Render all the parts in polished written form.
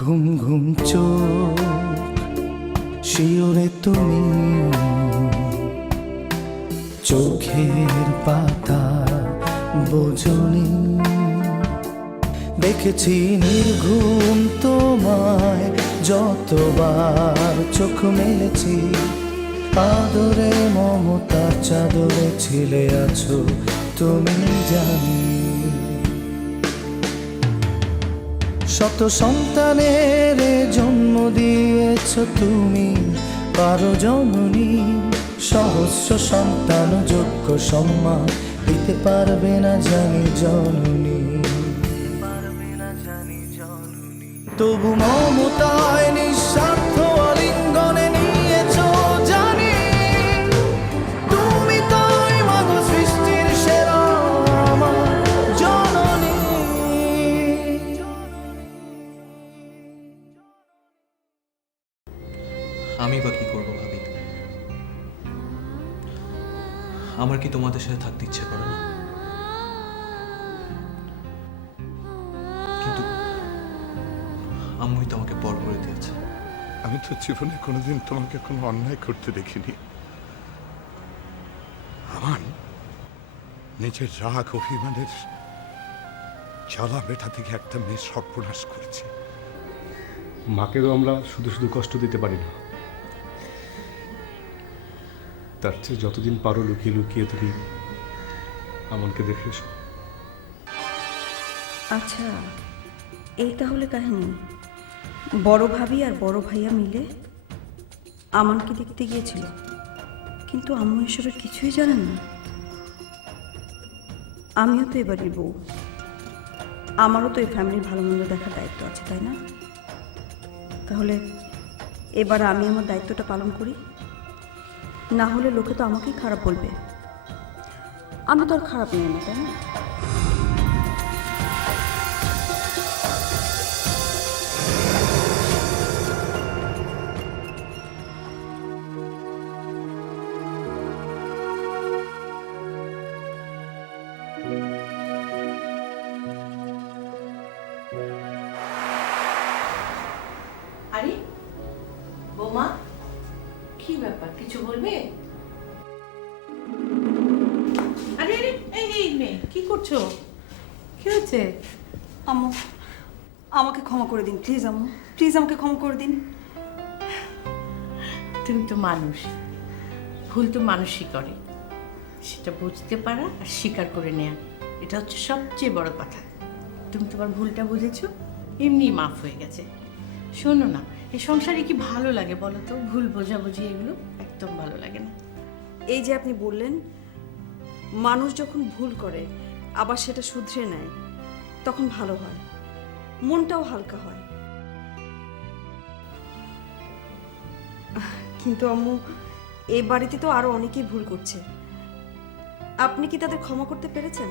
ঘুম ঘুম চোখ শিওরে তুমি, চোখের পাতা বোঝনি। দেখেছি নির্ঘুম তোমায় যতবার চোখ মেলেছি, আদরে মমতার চাদরে ছিলে আছো তুমি জানি। শত সন্তানের জন্ম দিয়েছ তুমি পারো জননী, সহস্র সন্তান যোগ্য সম্মান দিতে পারবে না জানি জননী। তবু মমতায় নিঃস্বার্থ আলিঙ্গনে নিয়েছ জানি, তুমি তাই মাগো সৃষ্টির সেরা আমার জননী। আমি বা কি করবো ভাবি? আমার কি তোমাদের সাথে থাকতে ইচ্ছে করে না? কিন্তু আম্মুই তো আমাকে পর করে দিয়েছে। আমি তো জীবনে কোনোদিন তোমাকে কোনো অন্যায় করতে দেখিনি। আমার নিজের রাগ অভিমানের জ্বালা বেটা থেকে একটা মেয়ে সর্বনাশ করেছে। মাকেও আমরা শুধু শুধু কষ্ট দিতে পারি না, তার চেয়ে যতদিন পারো লুকিয়ে লুকিয়ে তুমি আমাকে দেখে এসো। আচ্ছা, এই তাহলে কাহিনী। বড় ভাবি আর বড় ভাইয়া মিলে আমানকে দেখতে গিয়েছিল, কিন্তু আম্মু এসবের কিছুই জানেন না। আমিও তো এবারের বউ, আমারও তো এই ফ্যামিলির ভালো মন্দ দেখার দায়িত্ব আছে, তাই না? তাহলে এবার আমি আমার দায়িত্বটা পালন করি, না হলে লোকে তো আমাকেই খারাপ বলবে। আমি তো আর খারাপ নেই না, তাই না? আরে বোমা, কি ব্যাপার, কিছু বলবে? আরে আরে এই এই মেয়ে, কি করছো? কি হচ্ছে? আম্মু, আমাকে ক্ষমা করে দিন প্লিজ। আম্মু প্লিজ আমাকে ক্ষমা করে দিন। তুমি তো মানুষ, ভুল তো মানুষই করে, সেটা বুঝতে পারা আর স্বীকার করে নেয়া, এটা হচ্ছে সবচেয়ে বড় কথা। তুমি তোমার ভুলটা বুঝেছো, এমনি মাফ হয়ে গেছে। শোনো না, এই সংসারে কি ভালো লাগে বলো তো? ভুল বোঝাবুঝি এগুলো একদম ভালো লাগে না। এই যে আপনি বললেন, মানুষ যখন ভুল করে আবার সেটা শুধরে নেয়, তখন ভালো হয়, মনটাও হালকা হয়। কিন্তু আম্মু, এই বাড়িতে তো আরো অনেকেই ভুল করছে, আপনি কি তাদের ক্ষমা করতে পেরেছেন?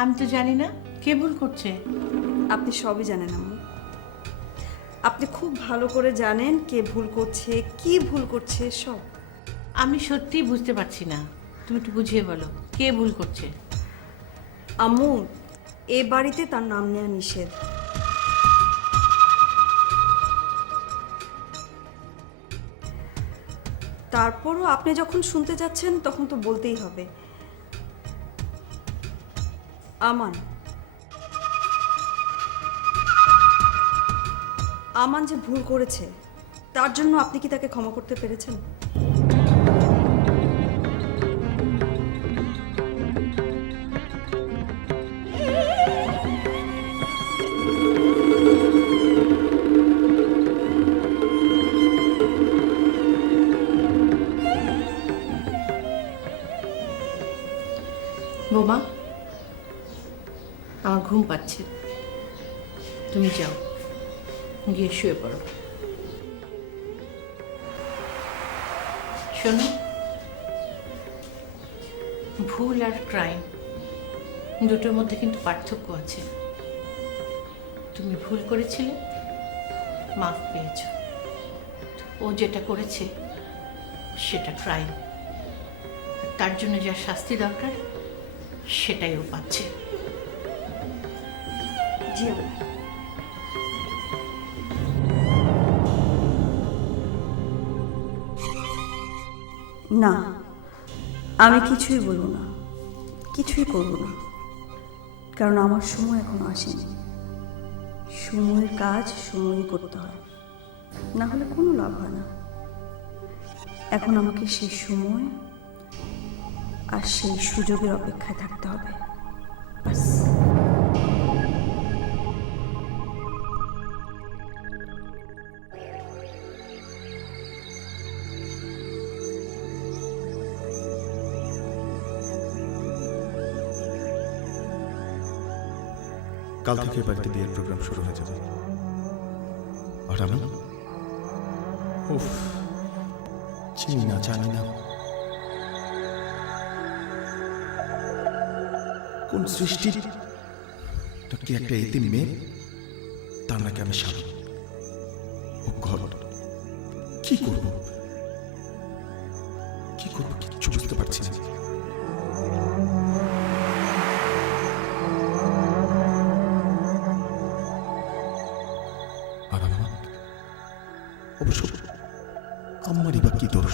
আমি তো জানি না কে ভুল করছে। আপনি সবই জানেন আম্মু, আপনি খুব ভালো করে জানেন কে ভুল করছে, কি ভুল করছে সব। আমি সত্যিই বুঝতে পারছি না, তুমি একটু বুঝিয়ে বলো কে ভুল করছে। আম্মু, এ বাড়িতে তার নাম নেওয়া নিষেধ। তারপরও আপনি যখন শুনতে যাচ্ছেন তখন তো বলতেই হবে। আমান, আমান যে ভুল করেছে তার জন্য আপনি কি তাকে ক্ষমা করতে পেরেছেন? বোমা, আমার ঘুম পাচ্ছে, তুমি যাও গিয়ে শুয়ে পড়ো। শোনো, ভুল আর ক্রাইম দুটোর মধ্যে কিন্তু পার্থক্য আছে। তুমি ভুল করেছিলে, মাফ পেয়েছ। ও যেটা করেছে সেটা ক্রাইম, তার জন্য যা শাস্তি দরকার সেটাই ও পাচ্ছে। জি আম্মু। না, আমি কিছুই বলবো না, কিছুই করবো না, কারণ আমার সময় এখনো আসেনি। সময়ের কাজ সময়ই করতে হয়, না হলে কোনো লাভ হয় না। এখন আমাকে সেই সময় আর সেই সুযোগের অপেক্ষায় থাকতে হবে, ব্যাস। কাল থেকে বাড়িতে বিয়ের প্রোগ্রাম শুরু হয়ে যাবে। আর আমি উফ, চিনি না জানি না কোন সৃষ্টির নাকি একটা এতিম মেয়ে, তার নাকি আমি স্বামী। ও ঘর কি করব কি করব কিচ্ছু বুঝতে পারছি না। অবশ্য আম্মারই বা কি দোষ?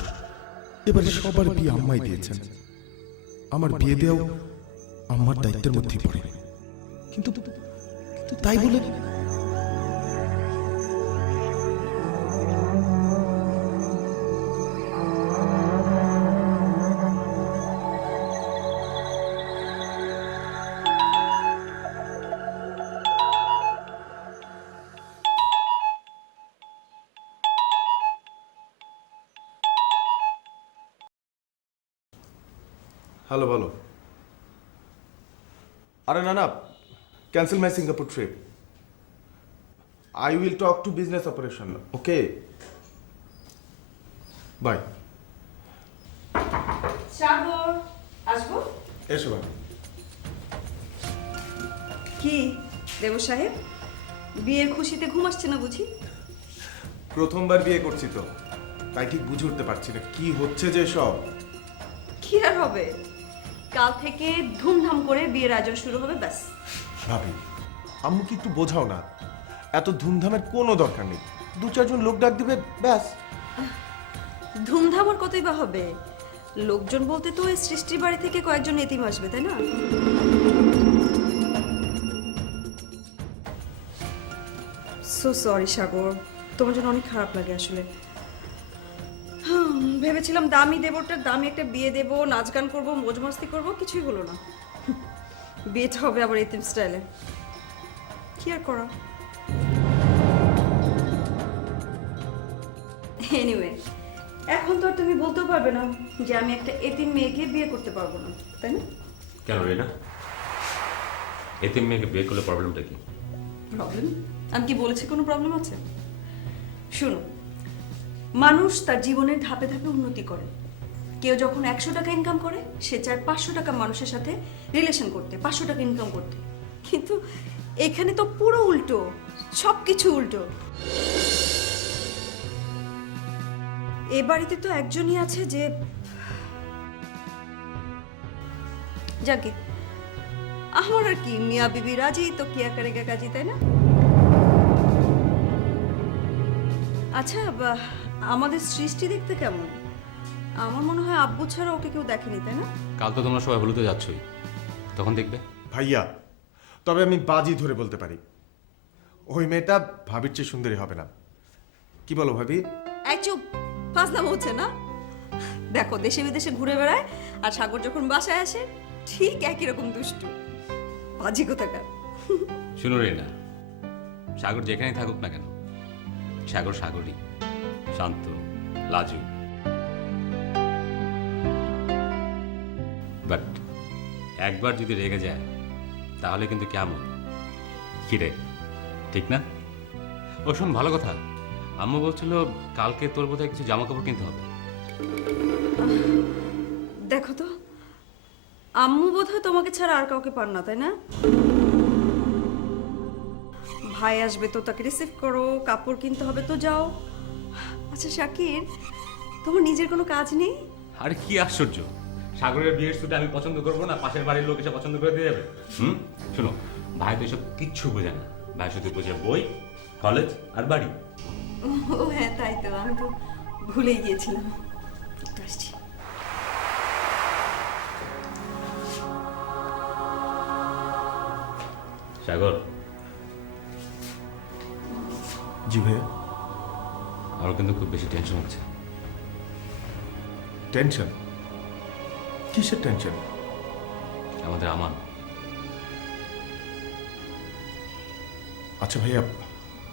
এবারে সবার বিয়ে আম্মাই দিয়েছেন, আমার বিয়ে দেওয়াও আম্মার দায়িত্বের মধ্যেই পড়ে। কিন্তু তাই বলে হ্যালো বলো। আরে না না, cancel my Singapore trip. I will talk to business operation. Okay, bye. Sagar, আসবো? এসো ভাই। কি দেব সাহেব, বিয়ের খুশিতে ঘুম আসছে না বুঝি? প্রথমবার বিয়ে করছি তো, তাই ঠিক বুঝে উঠতে পারছি না কি হচ্ছে যে সব। কি আর হবে, কাল থেকে ধুমধাম করে বিয়ের আয়োজন শুরু হবে, ব্যাস। ভাবি, আম্মু কি একটু বোঝাও না? এত ধুমধামের কোনো দরকার নেই, 2-4 জন লোক ডাক দিবে ব্যাস। ধুমধাম আর কতই বা হবে, লোকজন বলতে তো ওই সৃষ্টির বাড়ি থেকে কয়েকজন এতিম আসবে, তাই না? সো সরি সাগর, তোমার জন্য অনেক খারাপ লাগে আসলে। ভেবেছিলাম দামি দেবরটার দামি একটা বিয়ে দেবো, নাচ গান করবো, মৌজ মস্তি করবো, কিছুই হলো না। বিয়েটা হবে আবার এতিম স্টাইলে, কি আর করা। এনিওয়ে, এখন তো আর তুমি বলতেও পারবে না যে আমি একটা এতিম মেয়েকে বিয়ে করতে পারবো না, তাই না? কেন রে না, এতিম মেয়েকে বিয়ে করলে প্রবলেমটা কি? প্রবলেম? আমি কি বলেছি কোনো প্রবলেম আছে? শুনো, মানুষ তার জীবনের ধাপে ধাপে উন্নতি করে। কেউ যখন 100 টাকা ইনকাম করে, সে চায় 500 টাকা মানুষের সাথে রিলেশন করতে, 500 টাকা ইনকাম করতে। কিন্তু এখানে তো পুরো উল্টো, সব কিছু উল্টো। এ বাড়িতে তো একজনই আছে যে যাকে আমার আর কি, মিয়া বিবি রাজি তো কিয়া করেগা কাজী, তাই না? আচ্ছা, আমাদের সৃষ্টি দেখতে কেমন? আমার মনে হয় আব্বু ছাড়া ওকে কেউ দেখেনি, তাই না? কাল তো তোমরা সবাই হলুদে যাচ্ছই, তখন দেখবে। ভাইয়া, তবে আমি বাজি ধরে বলতে পারি ওই মেয়েটা ভাবির চেয়ে সুন্দরী হবে না। কি বলো ভাবি? এই চুপ, ফাজলামো হচ্ছে না? দেখো, দেশে বিদেশে ঘুরে বেড়ায়, আর সাগর যখন বাসায় আসে ঠিক একই রকম দুষ্টু, বাজি কোথাকার। শুনো রে না, সাগর যেখানেই থাকুক না কেন, সাগর সাগরই, শান্ত, লাজু। বাট একবার যদি রেগে যায় তাহলে কিন্তু কেমন, কি রে, ঠিক না? ও শোন, ভালো কথা, আম্মু বলছিল কালকে তোর বোধহয় কিছু জামা কাপড় কিনতে হবে। দেখো তো, আম্মু বোধহয় তোমাকে ছাড়া আর কাউকে পান না, তাই না? ভাই আসবে তো তাকে রিসিভ করো, কাপড় কিনতে হবে তো যাও। আচ্ছা শাকির, তোমার নিজের কোনো কাজ নেই? আরে কি আশ্চর্য, সাগরের বিয়ের শুটে আমি পছন্দ করবো না, পাশের বাড়ির লোক এসে পছন্দ করে দিয়ে যাবে? শোনো, ভাই তো এসব কিচ্ছু বোঝে না। ভাই শুধু বোঝে বই, কলেজ আর বাড়ি। ও হ্যাঁ, তাই তো, আমি তো ভুলেই গিয়েছিলাম। একটু আসছি। সাগর, জি ভাইয়া। আমার কিন্তু খুব বেশি টেনশন হচ্ছে। টেনশন? কিসের টেনশন? আমাদের আমান। আচ্ছা ভাইয়া,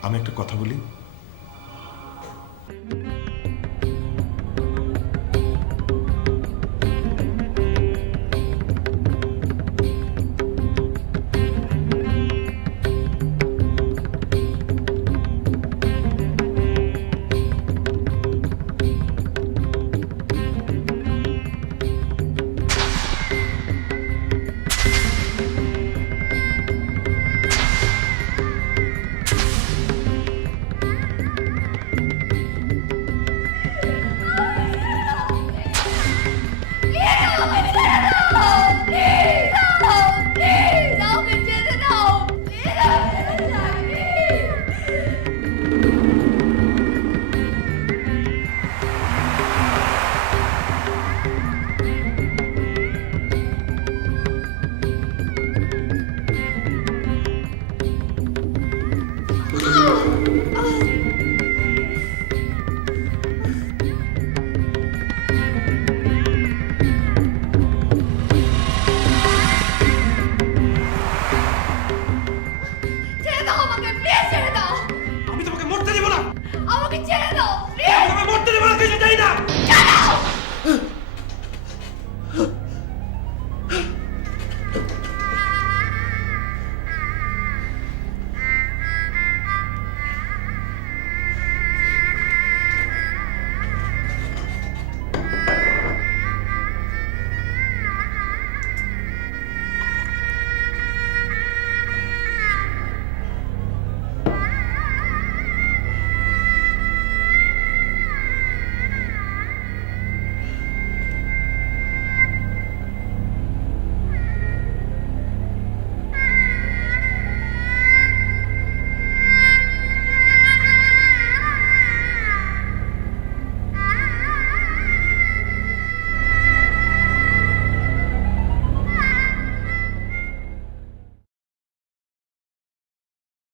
আমি একটা কথা বলি।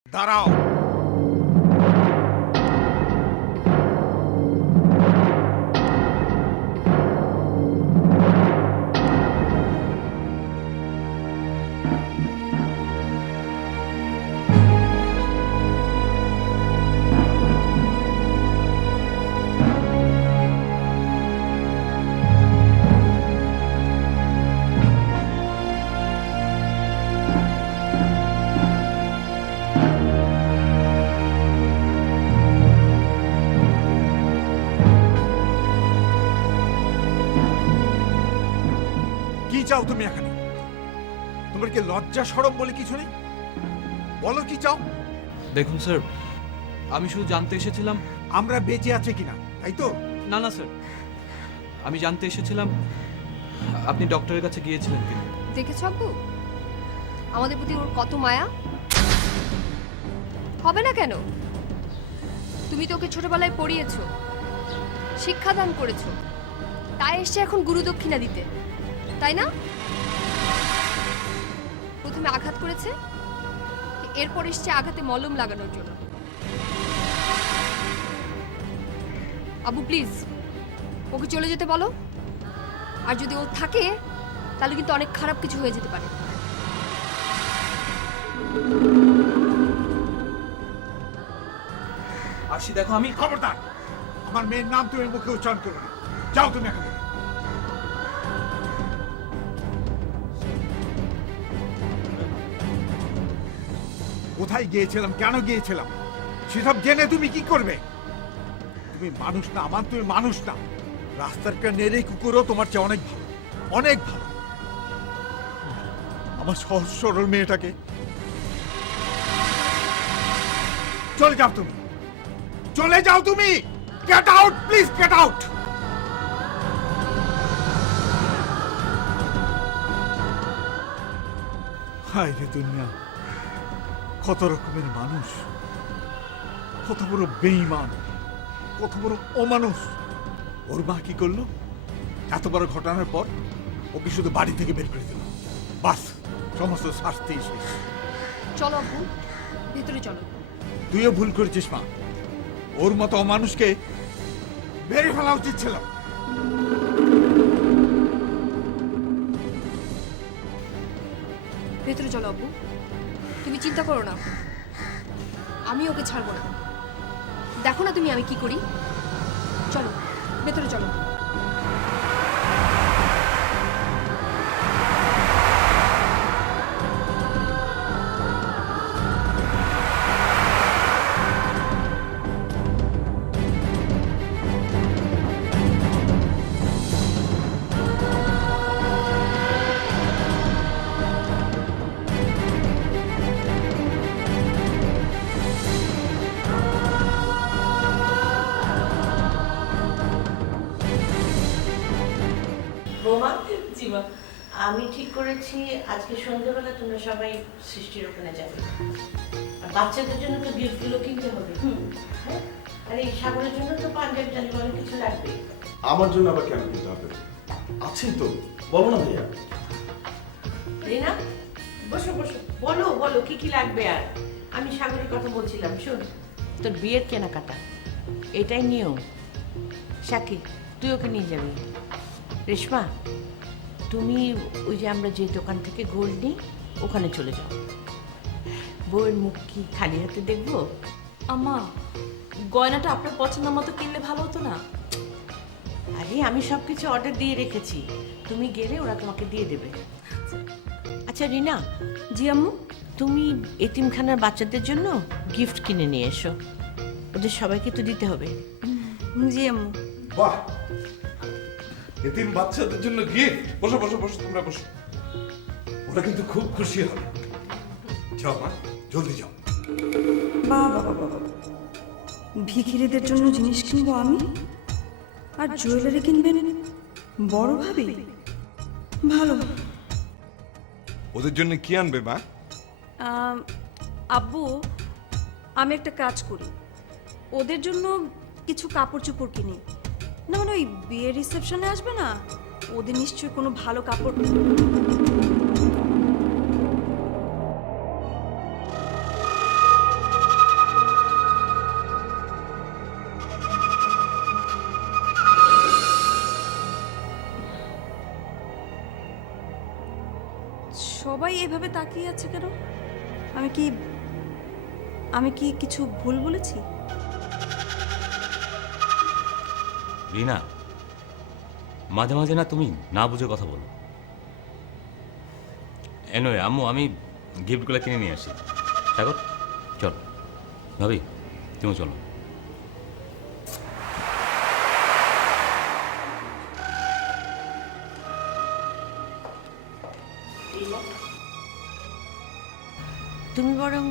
দাঁড়াও। কি চাও তুমি এখানে? তোমার কি লজ্জা শরম বলে কিছু নেই? বলো কি চাও? দেখুন স্যার, আমি শুধু জানতে এসেছিলাম আমরা বেঁচে আছে কিনা, তাই তো? না না স্যার, আমি জানতে এসেছিলাম আপনি ডক্টরের কাছে গিয়েছিলেন কিনা। দেখেছ আব্বু, আমাদের প্রতি ওর কত মায়া। হবে না কেন? তুমি তো ওকে ছোটবেলায় পড়িয়েছো, শিক্ষাদান করেছো, তাই এসছে এখন গুরু দক্ষিণা দিতে, তাই না? প্রথমে আঘাত করেছে, এরপর এসছে আঘাতে মলম লাগানোর জন্য। আব্বু প্লিজ ওকে চলে যেতে বলো, আর যদি ও থাকে তাহলে কিন্তু অনেক খারাপ কিছু হয়ে যেতে পারে। আরশি দেখো, আমি খবরদার, আমার মেয়ের নাম তুমি মুখে উচ্চারণ করবে না। যাও তুমি এখান থেকে। কোথায় গিয়েছিলাম, কেন গিয়েছিলাম, সেসব জেনে তুমি কি করবে? তুমি মানুষ না আমার, তুমি মানুষ না। রাস্তার একটা নেড়ে কুকুরও তোমার চেয়ে অনেক ভালো, অনেক ভালো। আমার সহজ সরল মেয়েটাকে চলে যাও তুমি, চলে যাও তুমি। Get out please, get out. হায় রে দুনিয়া, কত রকমের মানুষ, কত বড় বেঈমান, কত বড় অমানুষ। ওর মা কি করলো? এত বড় ঘটনার পর ওকে শুধু বাড়ি থেকে বের করে দিল। বাস, সমস্ত শাস্তি শেষ। চলো আব্বু, ভেতরে চলো। তুইও ভুল করেছিস মা, ওর মতো অমানুষকে মেরে ফেলা উচিত ছিল। ভেতরে চলো আব্বু, তুমি চিন্তা করো না, আমি ওকে ছাড়বো না। দেখো না তুমি আমি কি করি। চলো ভেতরে চলো। বৌমা, জিমা, আমি ঠিক করেছি আজকে সন্ধ্যাবেলা তোমরা সবাই সৃষ্টির ওখানে যাবে। আর বাচ্চাদের জন্য তো গিফটগুলো কিনতে হবে। হ্যাঁ, আর এই সাগরের জন্য তো পাঞ্জাবি টাঞ্জাবি অনেক কিছু লাগবে। আমার জন্য আবার কেন কিনতে হবে? আছেই তো, বলো না ভাইয়া। রিনা, বসো বসো, বলো বলো কি কি লাগবে। আর আমি সাগরের কথা বলছিলাম, শোন, তোর বিয়ের কেনাকাটা এটাই নিয়ম। সাকি, তুই ওকে নিয়ে যাবি। রেশমা, তুমি ওই যে আমরা যে দোকান থেকে গোল্ড নিই ওখানে চলে যাও। বউয়ের মুখ কি খালি হাতে দেখবো? আম্মা, গয়নাটা আপনার পছন্দ মতো কিনলে ভালো হতো না? আরে আমি সব কিছু অর্ডার দিয়ে রেখেছি, তুমি গেলে ওরা তোমাকে দিয়ে দেবে। আচ্ছা রিনা, জি আম্মু। তুমি এতিমখানার বাচ্চাদের জন্য গিফট কিনে নিয়ে এসো, ওদের সবাইকে তো দিতে হবে। জি আম্মু। বাহ, এতিম বাচ্চাদের জন্য গিফট! বসো বসো বসো, তোমরা বসো। ওরা কিন্তু খুব খুশি হবে। যাও মা, জলদি যাও। বাবা বাবা, ভিখিরিদের জন্য জিনিস কিনবো আমি, আর জুয়েলারি কিনবেন বড় ভাবি? ভালো। ওদের জন্য কি আনবে মা? আব্বু, আমি একটা কাজ করি, ওদের জন্য কিছু কাপড় চোপড় কিনি। না মানে ওই বিয়ের রিসেপশনে আসবে না, ওদের নিশ্চয়ই কোনো ভালো কাপড়। সবাই এভাবে তাকিয়ে আছে কেন? আমি কি কিছু ভুল বলেছি? রিনা, মাঝে মাঝে না তুমি না বুঝে কথা বলো। এনওয়ে আম্মু, আমি গিফটগুলো কিনে নিয়ে আসি। সাগর চল, ভাবি তুমি চলো। তুমি বরং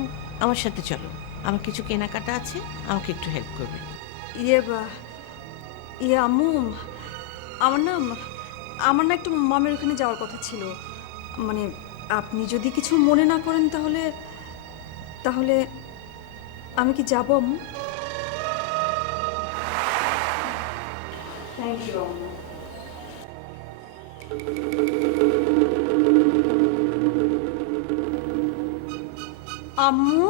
আমার সাথে চলো, আমার কিছু কেনাকাটা আছে, আমাকে একটু হেল্প করবে। ইয়ে আম্মু, আমার না একটু মামের ওখানে যাওয়ার কথা ছিল। মানে আপনি যদি কিছু মনে না করেন তাহলে আমি কি যাবো আম্মু? থ্যাংক ইউ আম্মু। আম্মু,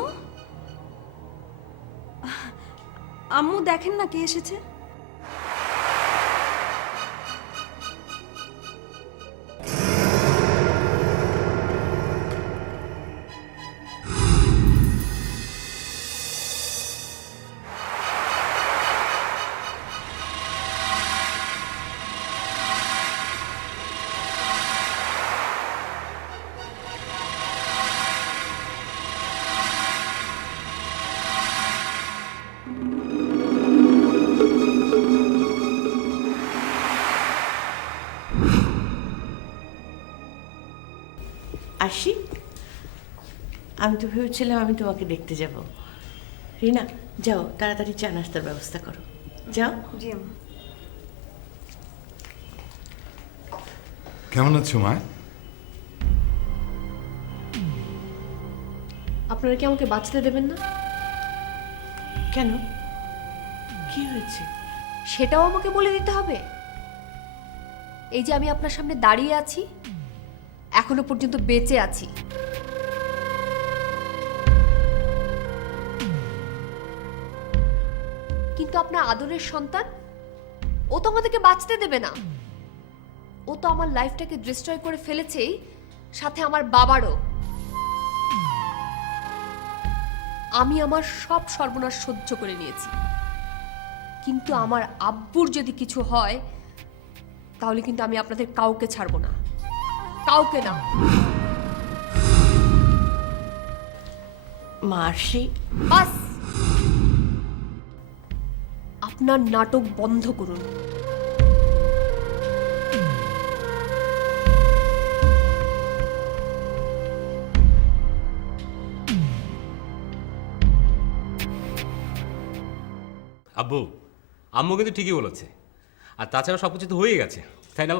আম্মু দেখেন না কে এসেছে। আসি, আমি তো ভেবেছিলাম আমি তোমাকে দেখতে যাব। রিনা, যাও তাড়াতাড়ি চা নাস্তার ব্যবস্থা করো, যাও। জি আম্মু। কেমন আছো মা? আপনারা কি আমাকে বাঁচতে দেবেন না? কেন, কি হয়েছে? সেটাও আমাকে বলে দিতে হবে? এই যে আমি আপনার সামনে দাঁড়িয়ে আছি, এখনো পর্যন্ত বেঁচে আছি, কিন্তু আপনার আদরের সন্তান ও তো আমাদেরকে বাঁচতে দেবে না। ও তো আমার লাইফটাকে ডিস্ট্রয় করে ফেলেছেই, সাথে আমার বাবারও। আমি আমার সব সর্বনাশ সহ্য করে নিয়েছি, কিন্তু আমার আব্বুর যদি কিছু হয় তাহলে কিন্তু আমি আপনাদের কাউকে ছাড়বো না, কাউকে না। মার্শি, বাস, আপনার নাটক বন্ধ করুন। আব্বু, আম্মু কিন্তু ঠিকই বলেছে। আর তাছাড়া সব কিছু তো হয়ে গেছে, তাই না?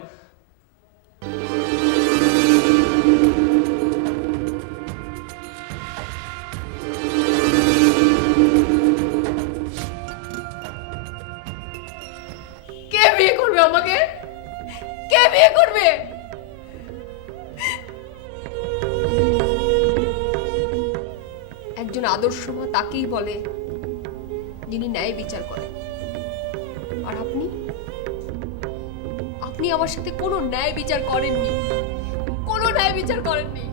কে বিয়ে করবে আমাকে? কে বিয়ে করবে? একজন আদর্শ মা তাকেই বলে যিনি ন্যায় বিচার করেন। আর আপনি আপনি আমার সাথে কোনো ন্যায় বিচার করেননি, কোনো ন্যায় বিচার করেননি।